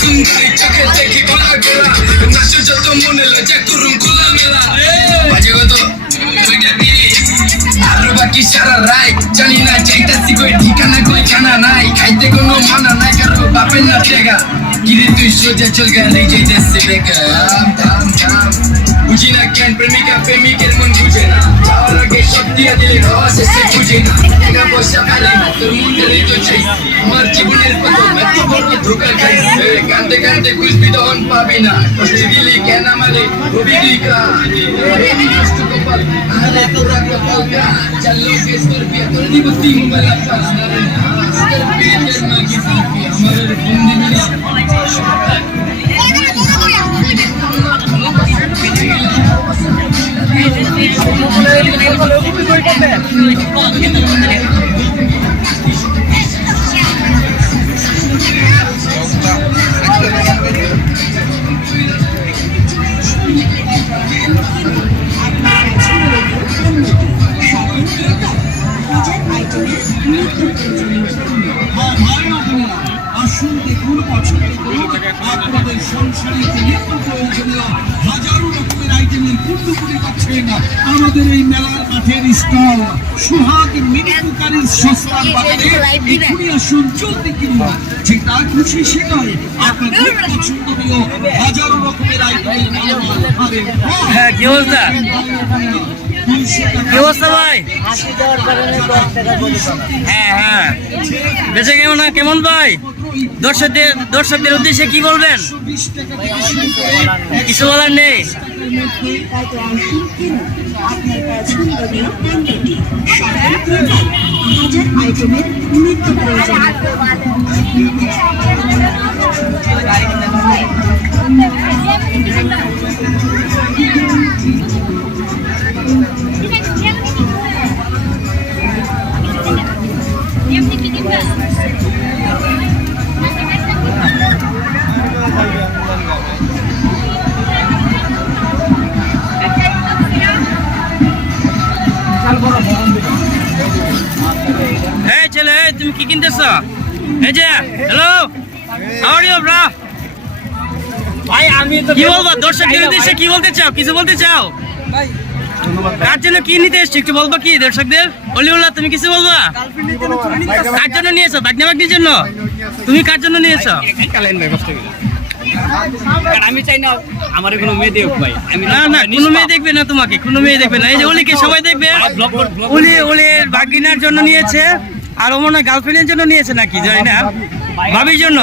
সুন্দরী চোখে দেখি গোলা গোলা নাচো যত মনে লজ্জা করুন খোলা মেলা বাজে কত 2:30 আরো বাকি সারা রাত জানি না যাইতাছি কই ঠিকানা কই খানা নাই খাইতে কোনো মানা নাই কারো বাপের না টেগা কিরে তুই সোজা চল গাড়ি যাইতাছে বেকা বুঝি না কেন প্রেমিকা প্রেমিকের মন বুঝে না যাওয়ার আগে সব দিয়া দিলে রস এসে বুঝে না টাকা পয়সা পাইলে না তোর মুন্ডেরই তো চাই আমার জীবনের প্রথম এত বড় ধোকা খাইছে কান্দে কান্দে খুঁজবি তখন পাবি না কষ্ট দিলি কেন আমারে হবি দিকা কষ্ট কপাল আরে তোরা কপাল কা চলো কেস তোর বিয়ে তোর দিব তিন বেলা পাস না রে তোর বিয়ের মাগি সাথী আমার বন্দি মিলা আসুন দেখুন পছন্দ করুন আপনাদের সংসারে নিত্য প্রয়োজনীয় হাজারো রকমের আইটেমের কুন্ডুকুড়ি পাচ্ছেন আমাদের এই মেলার মাঠের স্টল সুহাগ মিনিকুকারির সস্তার বাজারে এখনই আসুন জলদি কিনুন যেটা খুশি সেটাই আপনাদের পছন্দনীয় হাজারো রকমের আইটেমের মালামাল পাবেন। হ্যাঁ কি অবস্থা কি অবস্থা ভাই? হ্যাঁ হ্যাঁ বেঁচে কেমন ভাই? দর্শকদের উদ্দেশ্যে কি বলবেন? কিছু বলার নেই। এই ছেলে তুমি কি কিনতেছ? এই যে hello how are you bro? ভাই আমি তো কি বলবো দর্শকদের উদ্দেশ্যে কি বলতে চাও? কিছু বলতে চাও? ভাই কার জন্য কি নিতে এসেছো একটু বলবো কি দর্শকদের? অলিউল্লাহ তুমি কিছু বলবা? কার জন্য নিয়েছো? বাগনা বাগনির জন্য? তুমি কার জন্য নিয়েছো? আমি চাই না আমার কোনো মেয়ে দেখ ভাই। না না কোনো মেয়ে দেখবে না, তোমাকে কোনো মেয়ে দেখবে না। এই যে অলিকে সবাই দেখবে। অলির বাগিনার জন্য নিয়েছে আর ও মনে হয় গার্লফ্রেন্ডের জন্য নিয়েছে নাকি জানি না, ভাবির জন্য।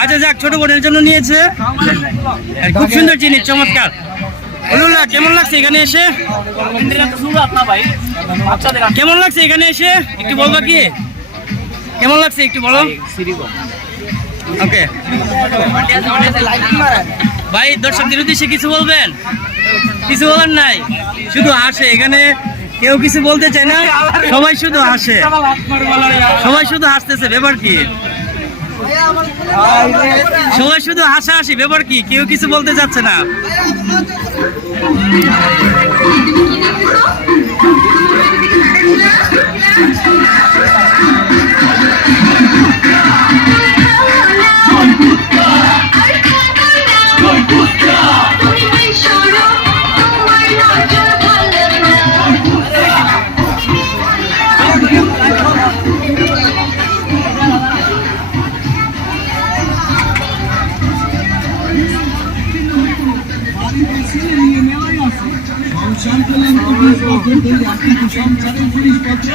আচ্ছা যাক ছোট বোনের জন্য নিয়েছে। খুব সুন্দর জিনিস, চমৎকার। অলিউল্লাহ কেমন লাগছে এখানে এসে? কেমন লাগছে এখানে এসে একটু বলবা কি? কেমন লাগছে একটু বলো। ওকে ভাই দর্শকদের উদ্দেশ্যে কিছু বলবেন? কিছু বলার নাই, শুধু হাসে এখানে, কেউ কিছু বলতে চায় না, সবাই শুধু হাসে, সবাই শুধু হাসতেছে। ব্যাপার কি? সবাই শুধু হাসাহাসি, ব্যাপার কি? কেউ কিছু বলতে চাচ্ছে না। সংসারের জিনিসপত্র